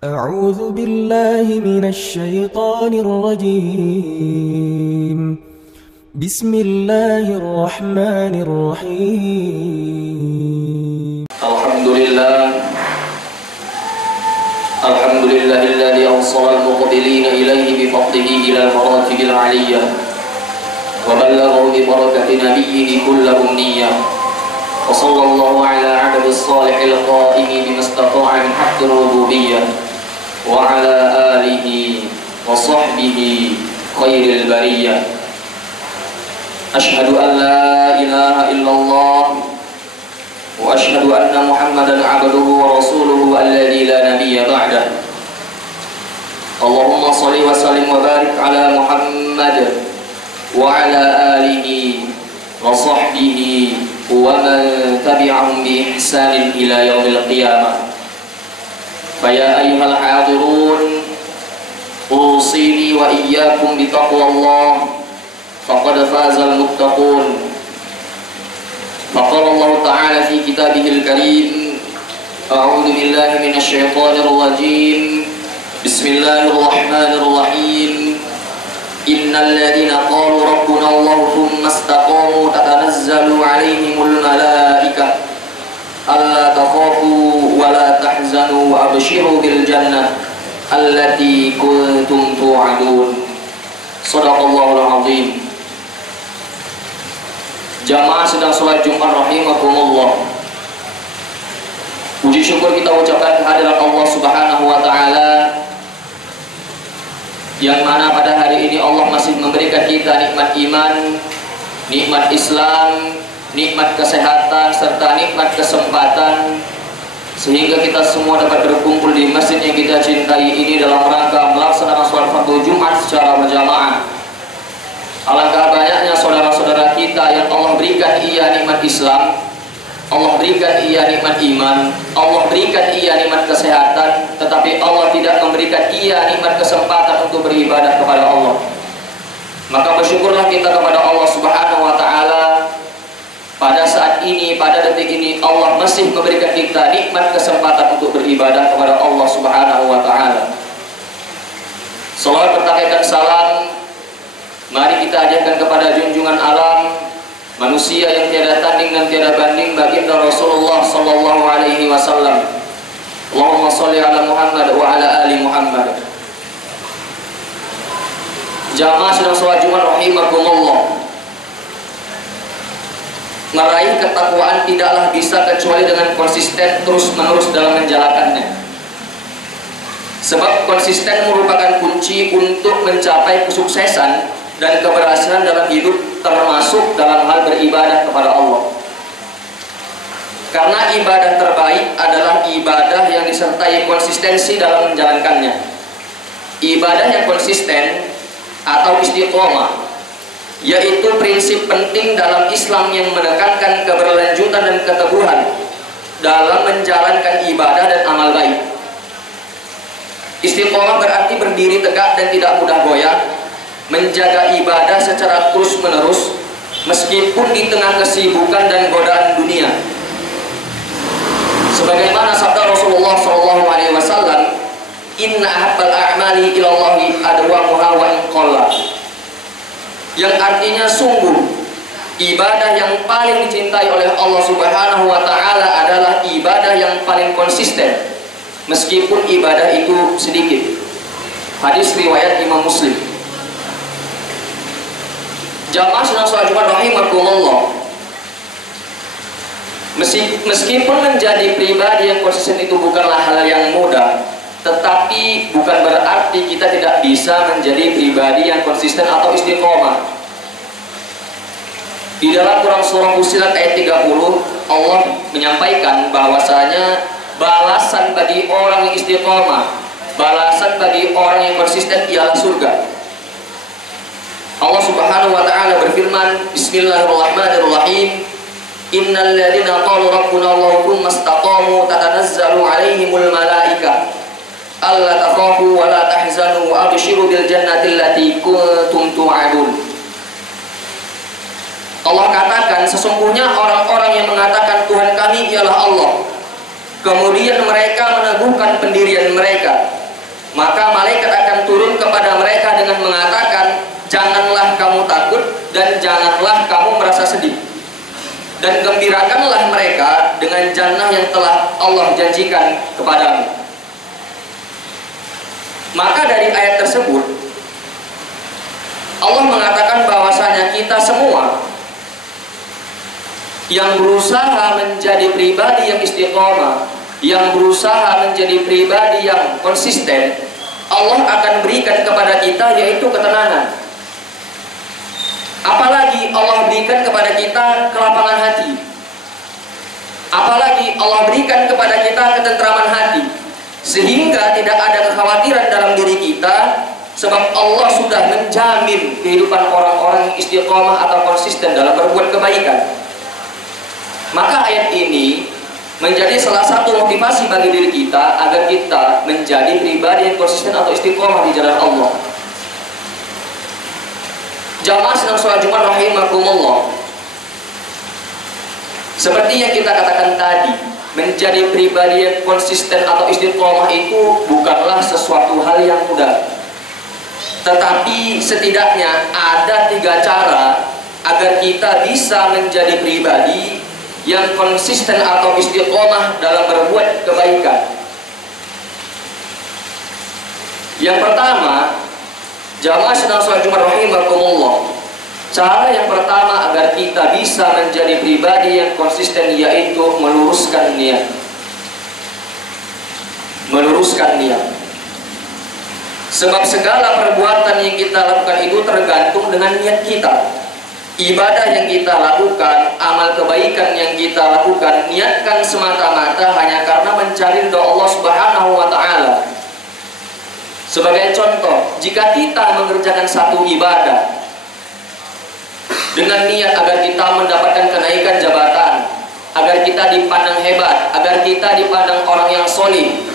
أعوذ بالله من الشيطان الرجيم. بسم الله الرحمن الرحيم. الحمد لله الذي أوصل المقبلين إليه بفضله إلى المراتب العلية وبلغوا ببركة نبيه كل أمنية، وصلى الله على عبد الصالح القائم بما استطاع من حق الربوبية وعلى آله وصحبه خير البرية. أشهد أن لا إله إلا الله وأشهد أن محمدا عبده ورسوله الذي لا نبي بعده. اللهم صل وسلم وبارك على محمد وعلى آله وصحبه ومن تبعهم بإحسان إلى يوم القيامة. فيا أيها الحاضرون، أوصيني وإياكم بتقوى الله، فقد فاز المتقون. فقال الله تعالى في كتابه الكريم: أعوذ بالله من الشيطان الرجيم، بسم الله الرحمن الرحيم. إن الذين قالوا ربنا الله ثم استقاموا تتنزل عليهم الملائكة ألا تخافوا ولا تحزنوا وأبشروا بالجنة التي كنتم توعدون. صدق الله العظيم. Jamaah sedang sholat Jumat rahimakumullah. Puji syukur kita ucapkan kehadirat Allah Subhanahu wa Ta'ala, yang mana pada hari ini Allah masih memberikan kita nikmat iman, nikmat Islam, nikmat kesehatan, serta nikmat kesempatan, sehingga kita semua dapat berkumpul di masjid yang kita cintai ini dalam rangka melaksanakan sholat fardu Jumat secara berjamaah. Alangkah banyaknya saudara-saudara kita yang Allah berikan ia nikmat Islam, Allah berikan ia nikmat iman, Allah berikan ia nikmat kesehatan, tetapi Allah tidak memberikan ia nikmat kesempatan untuk beribadah kepada Allah. Maka bersyukurlah kita kepada Allah Subhanahu wa Ta'ala, pada saat ini, pada detik ini Allah masih memberikan kita nikmat kesempatan untuk beribadah kepada Allah Subhanahu wa Ta'ala. Salawat bertakaikan salam mari kita ajarkan kepada junjungan alam, manusia yang tiada tanding dan tiada banding, baginda Rasulullah sallallahu alaihi wasallam. Allahumma sholli ala Muhammad wa ala ali Muhammad. Jamaah sedang sholat Jumat rahimakumullah. Meraih ketakwaan tidaklah bisa kecuali dengan konsisten terus-menerus dalam menjalankannya. Sebab konsisten merupakan kunci untuk mencapai kesuksesan dan keberhasilan dalam hidup, termasuk dalam hal beribadah kepada Allah. Karena ibadah terbaik adalah ibadah yang disertai konsistensi dalam menjalankannya. Ibadah yang konsisten atau istiqomah, yaitu prinsip penting dalam Islam yang menekankan keberlanjutan dan keteguhan dalam menjalankan ibadah dan amal baik. Istiqomah berarti berdiri tegak dan tidak mudah goyah, menjaga ibadah secara terus-menerus meskipun di tengah kesibukan dan godaan dunia. Sebagaimana sabda Rasulullah SAW, "Inna ahabbal a'mali ilallahi adwamuha wa in qalla." Yang artinya sungguh ibadah yang paling dicintai oleh Allah Subhanahu wa Ta'ala adalah ibadah yang paling konsisten meskipun ibadah itu sedikit. Hadis riwayat Imam Muslim. Jamaah sedang sholat Jumat rahimakumullah. Meskipun menjadi pribadi yang konsisten itu bukanlah hal yang mudah, tetapi bukan berarti kita tidak bisa menjadi pribadi yang konsisten atau istiqomah. Di dalam Quran surah Fussilat ayat 30, Allah menyampaikan bahwasanya balasan bagi orang yang istiqomah, balasan bagi orang yang konsisten ialah surga. Allah Subhanahu wa Ta'ala berfirman, Bismillahirrahmanirrahim, Innal ladzina qalu rabbuna Allah tsumma istaqamu tatanazzalu 'alaihimul malaikah alla takhafu wa la tahzanu wa abshiru bil jannati allati kuntum tu'adun. Allah katakan, sesungguhnya orang-orang yang mengatakan Tuhan kami ialah Allah, kemudian mereka meneguhkan pendirian mereka, maka malaikat akan turun kepada mereka dengan mengatakan, janganlah kamu takut dan janganlah kamu merasa sedih, dan gembirakanlah mereka dengan jannah yang telah Allah janjikan kepadamu. Maka dari ayat tersebut Allah mengatakan bahwasanya kita semua yang berusaha menjadi pribadi yang istiqomah, yang berusaha menjadi pribadi yang konsisten, Allah akan berikan kepada kita yaitu ketenangan. Apalagi Allah berikan kepada kita kelapangan hati, apalagi Allah berikan kepada kita ketentraman hati, sehingga tidak ada kekhawatiran dalam diri kita, sebab Allah sudah menjamin kehidupan orang-orang yang istiqomah atau konsisten dalam berbuat kebaikan. Maka ayat ini menjadi salah satu motivasi bagi diri kita agar kita menjadi pribadi yang konsisten atau istiqomah di jalan Allah. Jamaah sedang sholat Jumat rahimakumullah. Seperti yang kita katakan tadi, menjadi pribadi yang konsisten atau istiqomah itu bukanlah sesuatu hal yang mudah. Tetapi setidaknya ada 3 cara agar kita bisa menjadi pribadi yang konsisten atau istiqomah dalam berbuat kebaikan. Yang pertama, jamaah sedang sholat Jumat rahimakumullah, cara yang pertama agar kita bisa menjadi pribadi yang konsisten yaitu meluruskan niat. Meluruskan niat. Sebab segala perbuatan yang kita lakukan itu tergantung dengan niat kita. Ibadah yang kita lakukan, amal kebaikan yang kita lakukan, niatkan semata-mata hanya karena mencari ridha Allah Subhanahu wa Ta'ala. Sebagai contoh, jika kita mengerjakan satu ibadah dengan niat agar kita mendapatkan kenaikan jabatan, agar kita dipandang hebat, agar kita dipandang orang yang solih,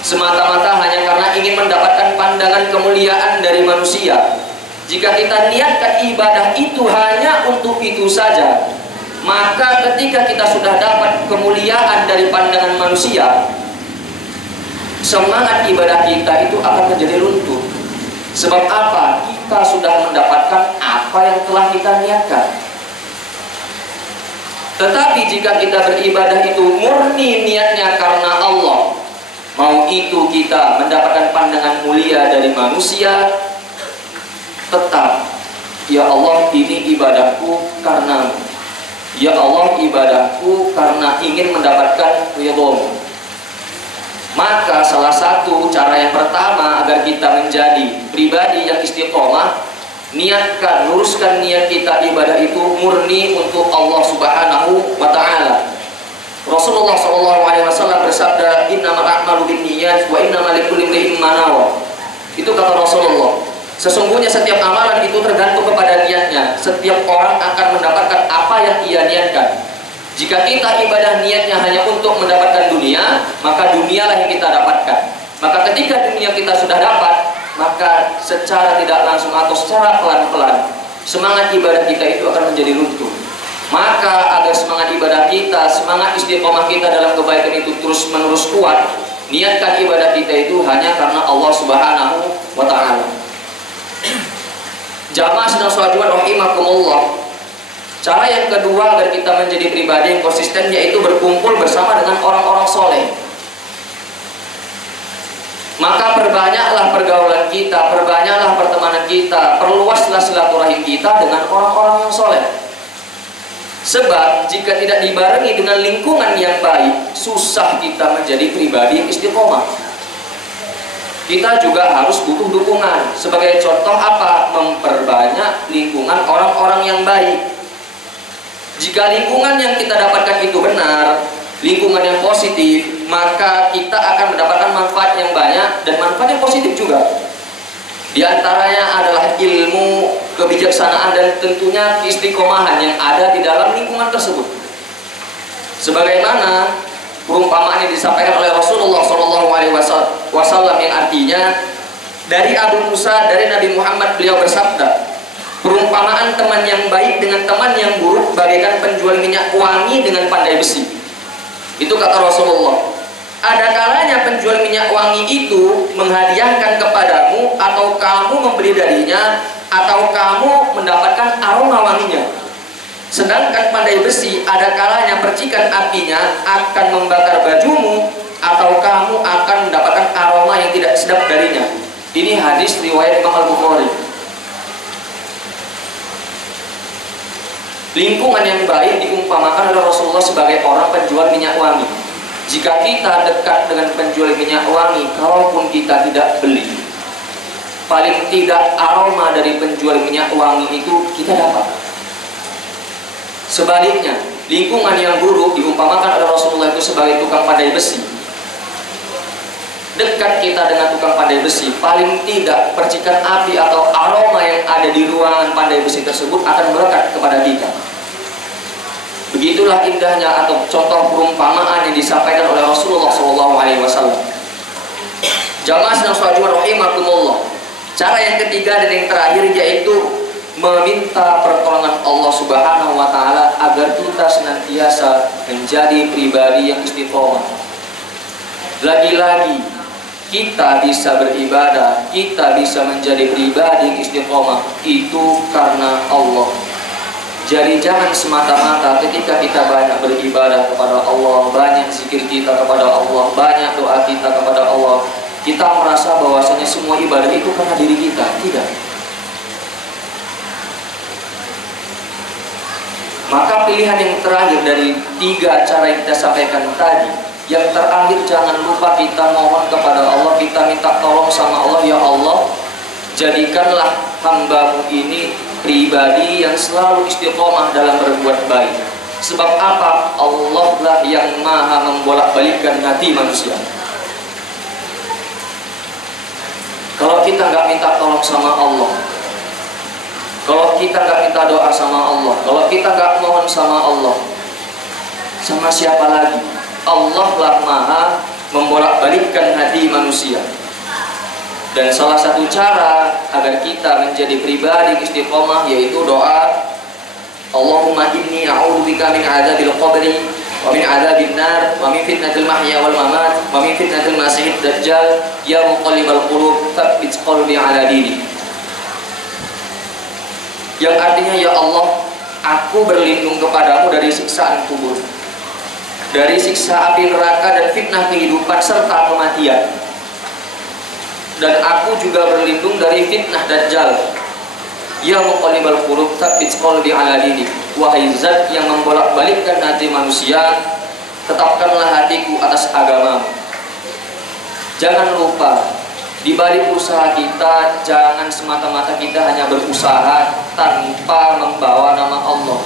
semata-mata hanya karena ingin mendapatkan pandangan kemuliaan dari manusia. Jika kita niatkan ibadah itu hanya untuk itu saja, maka ketika kita sudah dapat kemuliaan dari pandangan manusia, semangat ibadah kita itu akan menjadi runtuh. Sebab apa? Kita sudah mendapatkan apa yang telah kita niatkan. Tetapi jika kita beribadah itu murni niatnya karena Allah, mau itu kita mendapatkan pandangan mulia dari manusia, tetap, ya Allah, ini ibadahku karena-Mu. Ya Allah, ibadahku karena ingin mendapatkan ridho-Mu. Maka salah satu cara yang pertama agar kita menjadi pribadi yang istiqomah, niatkan, luruskan niat kita ibadah itu murni untuk Allah Subhanahu wa Ta'ala. Rasulullah SAW bersabda, innamal a'malu binniyat wa innamal likulli imri'in ma nawa. Itu kata Rasulullah. Sesungguhnya setiap amalan itu tergantung kepada niatnya. Setiap orang akan mendapatkan apa yang ia niatkan. Jika kita ibadah niatnya hanya untuk mendapatkan dunia, maka dunialah yang kita dapatkan. Maka ketika dunia kita sudah dapat, maka secara tidak langsung atau secara pelan-pelan semangat ibadah kita itu akan menjadi runtuh. Maka agar semangat ibadah kita, semangat istiqomah kita dalam kebaikan itu terus menerus kuat, niatkan ibadah kita itu hanya karena Allah Subhanahu wa Ta'ala. Jamaah sedang sholat Jumat rahimakumullah. Cara yang kedua agar kita menjadi pribadi yang konsisten yaitu berkumpul bersama dengan orang-orang soleh. Maka perbanyaklah pergaulan kita, perbanyaklah pertemanan kita, perluaslah silaturahim kita dengan orang-orang yang soleh. Sebab jika tidak dibarengi dengan lingkungan yang baik, susah kita menjadi pribadi yang istiqomah. Kita juga harus butuh dukungan. Sebagai contoh apa? Memperbanyak lingkungan orang-orang yang baik. Jika lingkungan yang kita dapatkan itu benar, lingkungan yang positif, maka kita akan mendapatkan manfaat yang banyak dan manfaat yang positif juga. Di antaranya adalah ilmu, kebijaksanaan, dan tentunya istiqomahan yang ada di dalam lingkungan tersebut. Sebagaimana perumpamaan yang disampaikan oleh Rasulullah SAW yang artinya dari Abu Musa, dari Nabi Muhammad, beliau bersabda, perumpamaan teman yang baik dengan teman yang buruk bagaikan penjual minyak wangi dengan pandai besi. Itu kata Rasulullah. Ada kalanya penjual minyak wangi itu menghadiahkan kepadamu, atau kamu membeli darinya, atau kamu mendapatkan aroma wanginya. Sedangkan pandai besi, ada kalanya percikan apinya akan membakar bajumu, atau kamu akan mendapatkan aroma yang tidak sedap darinya. Ini hadis riwayat Imam Al-Bukhari. Lingkungan yang baik diumpamakan oleh Rasulullah sebagai orang penjual minyak wangi. Jika kita dekat dengan penjual minyak wangi, kalaupun kita tidak beli, paling tidak aroma dari penjual minyak wangi itu kita dapat. Sebaliknya, lingkungan yang buruk diumpamakan oleh Rasulullah itu sebagai tukang pandai besi. Dekat kita dengan tukang pandai besi, paling tidak percikan api atau aroma yang ada di ruangan pandai besi tersebut akan melekat kepada kita. Begitulah indahnya atau contoh perumpamaan yang disampaikan oleh Rasulullah SAW. Jamaah sedang sholat Jumat rahimakumullah. Cara yang ketiga dan yang terakhir yaitu meminta pertolongan Allah Subhanahu wa taala agar kita senantiasa menjadi pribadi yang istiqomah. Lagi-lagi kita bisa beribadah, kita bisa menjadi pribadi yang istiqomah itu karena Allah. Jadi jangan semata-mata ketika kita banyak beribadah kepada Allah, banyak zikir kita kepada Allah, banyak doa kita kepada Allah, kita merasa bahwasanya semua ibadah itu karena diri kita. Tidak. Maka pilihan yang terakhir dari 3 cara yang kita sampaikan tadi, yang terakhir jangan lupa kita mohon kepada Allah, kita minta tolong sama Allah, ya Allah, jadikanlah hambamu ini pribadi yang selalu istiqomah dalam berbuat baik. Sebab apa? Allah lah yang maha membolak-balikkan hati manusia. Kalau kita nggak minta tolong sama Allah, kalau kita nggak minta doa sama Allah, kalau kita nggak mohon sama Allah, sama siapa lagi? Allah lah maha membolak-balikkan hati manusia. Dan salah satu cara agar kita menjadi pribadi istiqomah yaitu doa, Allahumma inni a'udzubika min adzabil qabri wa min adzabin nar wa min fitnatil mahya wal mamat wa min fitnatil masiihid dajjal ya muqallibal qulub tsabbit qalbi ala dinik. Yang artinya, ya Allah, aku berlindung kepadamu dari siksaan kubur, dari siksa api neraka dan fitnah kehidupan serta kematian. Dan aku juga berlindung dari fitnah Dajjal. Ya muqallibal qulub tsabbit qalbi ala dinik. Wahai zat yang membolak-balikkan hati manusia, tetapkanlah hatiku atas agamamu. Jangan lupa, di balik usaha kita, jangan semata-mata kita hanya berusaha tanpa membawa nama Allah.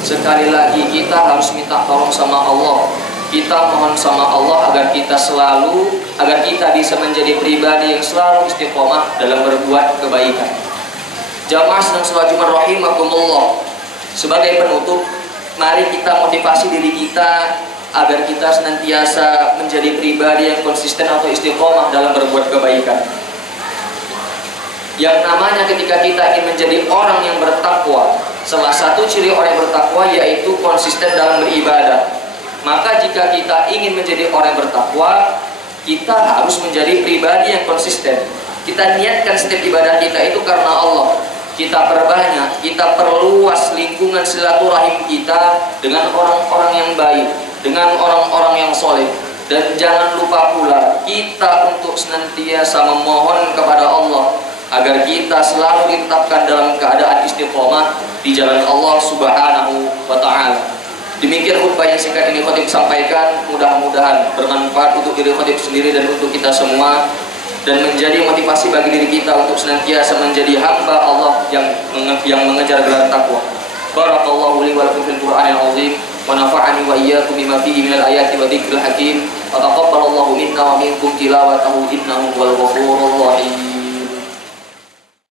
Sekali lagi, kita harus minta tolong sama Allah. Kita mohon sama Allah agar kita bisa menjadi pribadi yang selalu istiqomah dalam berbuat kebaikan. Jamaah sedang sholat Jumat rahimakumullah. Sebagai penutup, mari kita motivasi diri kita agar kita senantiasa menjadi pribadi yang konsisten atau istiqomah dalam berbuat kebaikan. Yang namanya ketika kita ingin menjadi orang yang bertakwa, salah satu ciri orang yang bertakwa yaitu konsisten dalam beribadah. Maka jika kita ingin menjadi orang yang bertakwa, kita harus menjadi pribadi yang konsisten. Kita niatkan setiap ibadah kita itu karena Allah. Kita perbanyak, kita perluas lingkungan silaturahim kita dengan orang-orang yang baik, dengan orang-orang yang soleh. Dan jangan lupa pula kita untuk senantiasa memohon kepada Allah agar kita selalu ditetapkan dalam keadaan istiqomah di jalan Allah Subhanahu wa ta'ala. Demikian khutbah yang singkat ini khatib sampaikan, mudah-mudahan bermanfaat untuk diri khatib sendiri dan untuk kita semua, dan menjadi motivasi bagi diri kita untuk senantiasa menjadi hamba Allah yang mengejar gelar takwa. Barakallahu li wa lakum fil Qur'anil azim wa nafa'ani wa iyyakum bima fihi minal ayati wa dzikril hakim wa taqabbalallahu minna wa minkum tilawatahu innahu huwal ghafurur rahim.